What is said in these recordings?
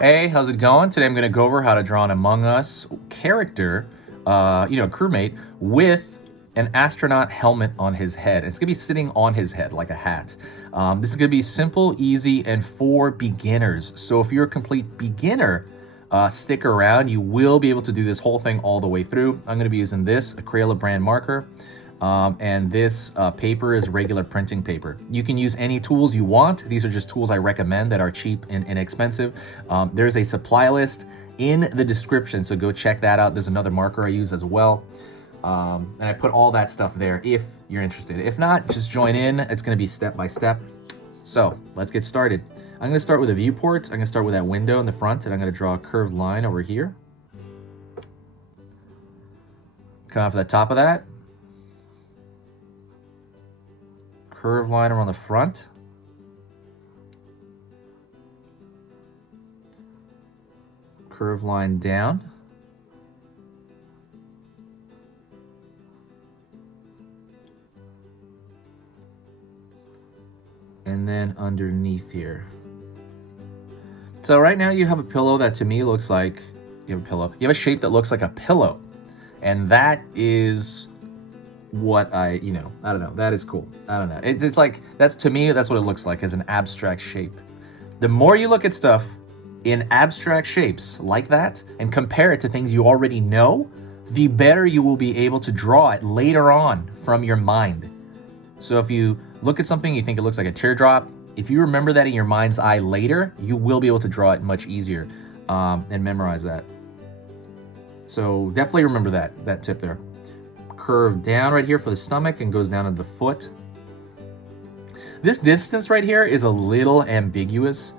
Hey, how's it going? Today I'm going to go over how to draw an Among Us character, crewmate, with an astronaut helmet on his head. It's going to be sitting on his head like a hat. This is going to be simple, easy, and for beginners. So if you're a complete beginner, stick around. You will be able to do this whole thing all the way through. I'm going to be using this, a Crayola brand marker. And this paper is regular printing paper. You can use any tools you want. These are just tools I recommend that are cheap and inexpensive. There's a supply list in the description, so go check that out. There's another marker I use as well. And I put all that stuff there if you're interested. If not, just join in. It's going to be step by step. So let's get started. I'm going to start with a viewport. I'm going to start with that window in the front, and I'm going to draw a curved line over here. Come off the top of that. Curved line around the front. Curved line down. And then underneath here. So right now you have a pillow that to me looks like, you have a pillow. You have a shape that looks like a pillow. And that is what I don't know. That is cool. I don't know. It's like, that's, to me, that's what it looks like, as an abstract shape. The more you look at stuff in abstract shapes like that and compare it to things you already know, the better you will be able to draw it later on from your mind. So if you look at something, you think it looks like a teardrop, if you remember that in your mind's eye later, you will be able to draw it much easier and memorize that. So definitely remember that tip there. Curve down right here for the stomach and goes down to the foot. This distance right here is a little ambiguous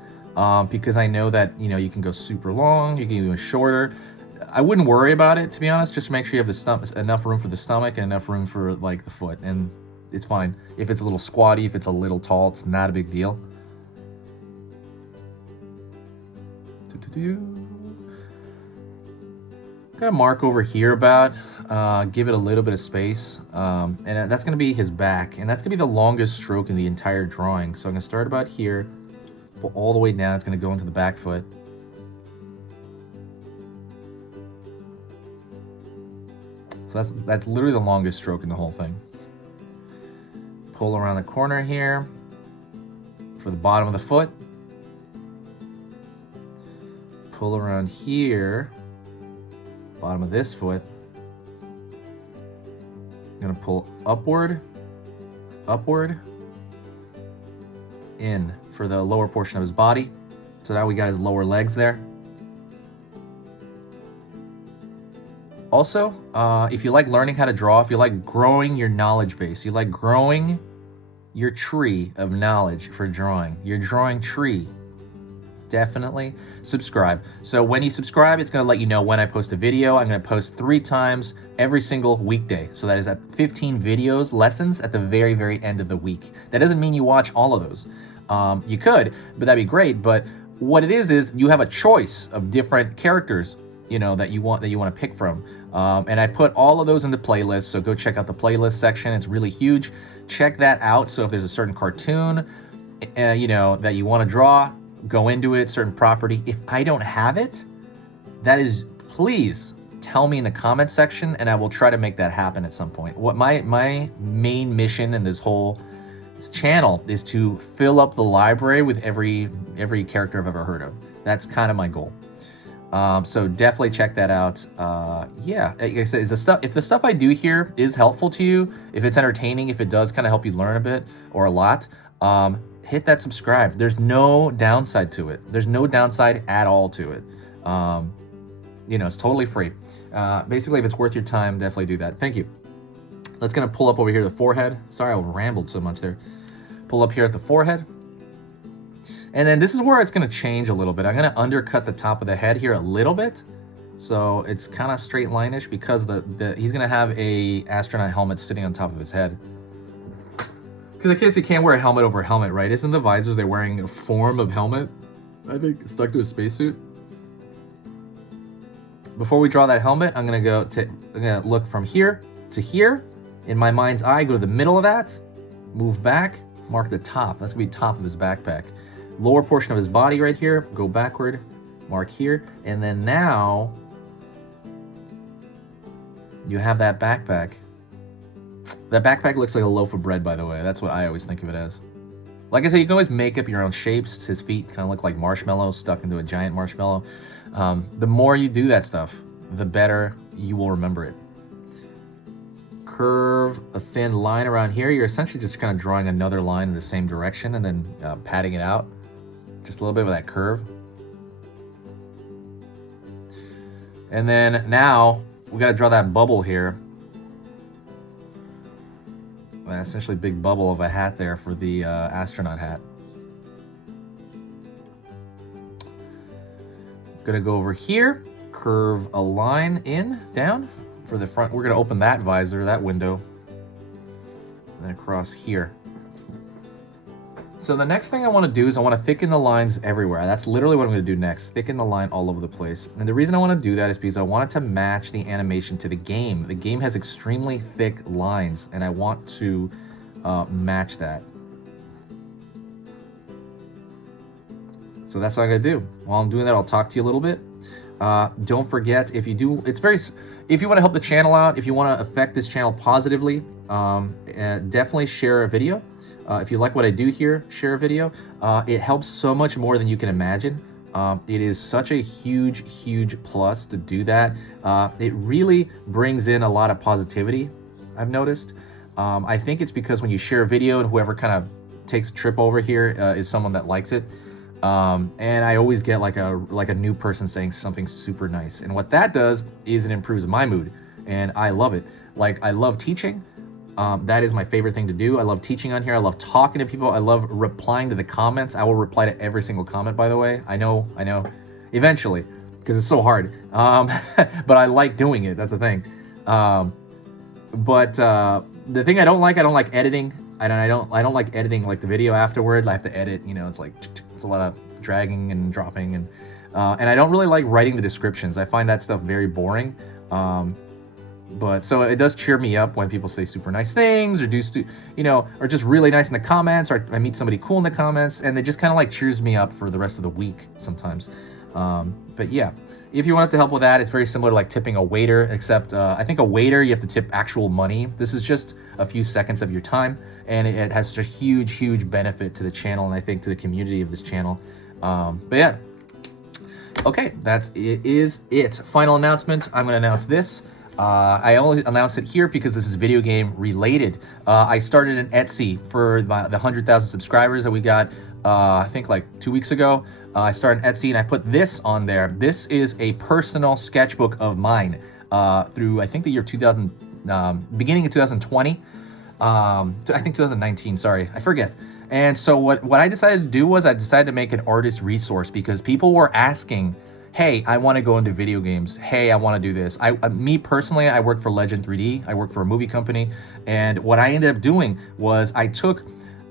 because I know that you can go super long, you can go shorter. I wouldn't worry about it, to be honest. Just make sure you have the enough room for the stomach and enough room for like the foot, and it's fine. If it's a little squatty, if it's a little tall, it's not a big deal. Got a mark over here about, give it a little bit of space, and that's going to be his back, and that's going to be the longest stroke in the entire drawing. So I'm going to start about here, pull all the way down. It's going to go into the back foot. So that's literally the longest stroke in the whole thing. Pull around the corner here for the bottom of the foot. Pull around here. Bottom of this foot. I'm gonna pull upward, in for the lower portion of his body. So now we got his lower legs there. Also, if you like learning how to draw, if you like growing your knowledge base, you like growing your tree of knowledge for drawing, your drawing tree, definitely subscribe. So when you subscribe, it's going to let you know when I post a video. I'm going to post 3 times every single weekday. So that is at 15 videos, lessons at the very, very end of the week. That doesn't mean you watch all of those. You could, but that'd be great. But what it is you have a choice of different characters, that you want to pick from. And I put all of those into playlists. So go check out the playlist section. It's really huge. Check that out. So if there's a certain cartoon, that you want to draw, go into it, certain property. If I don't have it, please tell me in the comment section, and I will try to make that happen at some point. What my main mission in this whole channel is to fill up the library with every character I've ever heard of. That's kind of my goal. So definitely check that out. Yeah, like I said, if the stuff I do here is helpful to you, if it's entertaining, if it does kind of help you learn a bit or a lot, hit that subscribe. There's no downside to it. There's no downside at all to it. It's totally free. Basically, if it's worth your time, definitely do that. Thank you. Let's gonna pull up over here the forehead. Sorry, I rambled so much there. Pull up here at the forehead. And then this is where it's gonna change a little bit. I'm gonna undercut the top of the head here a little bit. So it's kind of straight line-ish because he's gonna have a astronaut helmet sitting on top of his head. Because in case you can't wear a helmet over a helmet, right? Isn't the visors they're wearing a form of helmet? I think stuck to a spacesuit. Before we draw that helmet, I'm gonna look from here to here. In my mind's eye, go to the middle of that, move back, mark the top. That's gonna be top of his backpack. Lower portion of his body right here, go backward, mark here, and then now you have that backpack. That backpack looks like a loaf of bread, by the way. That's what I always think of it as. Like I said, you can always make up your own shapes. His feet kind of look like marshmallows stuck into a giant marshmallow. The more you do that stuff, the better you will remember it. Curve a thin line around here. You're essentially just kind of drawing another line in the same direction and then patting it out. Just a little bit with that curve. And then now we got to draw that bubble here. Essentially a big bubble of a hat there for the astronaut hat. Gonna go over here, curve a line in, down for the front. We're gonna open that visor, that window, and then across here. So the next thing I want to do is I want to thicken the lines everywhere. That's literally what I'm going to do next. Thicken the line all over the place. And the reason I want to do that is because I want it to match the animation to the game. The game has extremely thick lines, and I want to match that. So that's what I'm going to do. While I'm doing that, I'll talk to you a little bit. Don't forget, if you want to help the channel out, if you want to affect this channel positively, definitely share a video. If you like what I do here, share a video. It helps so much more than you can imagine. It is such a huge plus to do that. It really brings in a lot of positivity, I've noticed. I think it's because when you share a video and whoever kind of takes a trip over here is someone that likes it. And I always get like a new person saying something super nice. And what that does is it improves my mood, and I love it. Like, I love teaching. That is my favorite thing to do. I love teaching on here. I love talking to people. I love replying to the comments. I will reply to every single comment, by the way. I know, eventually, because it's so hard. But I like doing it. That's the thing. But the thing I don't like editing. I don't like editing like the video afterward. I have to edit, it's like, it's a lot of dragging and dropping, and I don't really like writing the descriptions. I find that stuff very boring. But so it does cheer me up when people say super nice things or or just really nice in the comments, or I meet somebody cool in the comments, and it just kind of like cheers me up for the rest of the week sometimes. But yeah, if you wanted to help with that, it's very similar to like tipping a waiter, except I think a waiter, you have to tip actual money. This is just a few seconds of your time, and it has such a huge benefit to the channel, and I think to the community of this channel. But yeah, okay, is it. Final announcement, I'm gonna announce this. I only announced it here because this is video game related. I started an Etsy for the 100,000 subscribers that we got, I think like 2 weeks ago. I started an Etsy and I put this on there. This is a personal sketchbook of mine through, I think, the year 2000, beginning of 2020. I think 2019, sorry, I forget. And so what I decided to do was I decided to make an artist resource because people were asking, hey, I want to go into video games. Hey, I want to do this. Me personally, I work for Legend 3D. I work for a movie company. And what I ended up doing was I took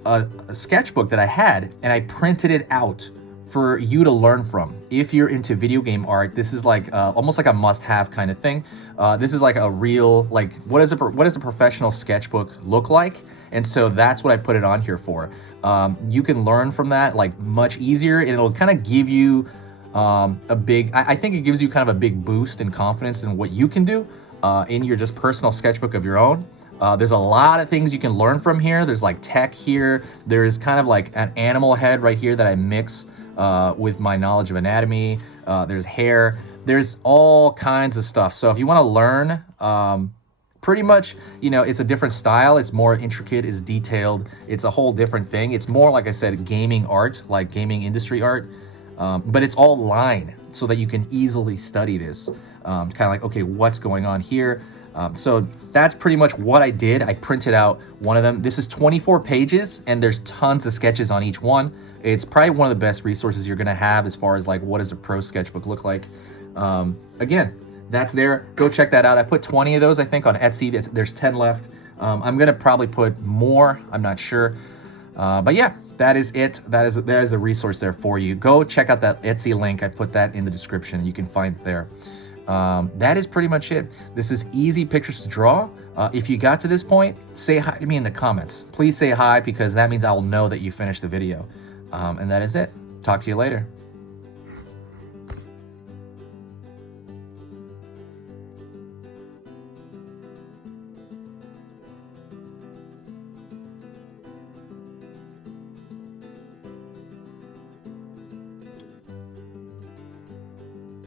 a sketchbook that I had and I printed it out for you to learn from. If you're into video game art, this is like almost like a must-have kind of thing. This is like a real, like, what does a professional sketchbook look like? And so that's what I put it on here for. You can learn from that like much easier, and it'll kind of give you I think it gives you kind of a big boost in confidence in what you can do in your just personal sketchbook of your own. There's a lot of things you can learn from here. There's like tech here. There's kind of like an animal head right here that I mix with my knowledge of anatomy. There's hair. There's all kinds of stuff. So if you want to learn, pretty much, it's a different style. It's more intricate, it's detailed. It's a whole different thing. It's more, like I said, gaming art, like gaming industry art. But it's all line so that you can easily study this. Kind of like, okay, what's going on here? So that's pretty much what I did. I printed out one of them. This is 24 pages and there's tons of sketches on each one. It's probably one of the best resources you're gonna have as far as like, what does a pro sketchbook look like? Again, that's there. Go check that out. I put 20 of those, I think, on Etsy. There's 10 left. I'm gonna probably put more, I'm not sure. But yeah, that is it. There is a resource there for you. Go check out that Etsy link. I put that in the description. You can find it there. That is pretty much it. This is easy pictures to draw. If you got to this point, say hi to me in the comments. Please say hi, because that means I will know that you finished the video. And that is it. Talk to you later.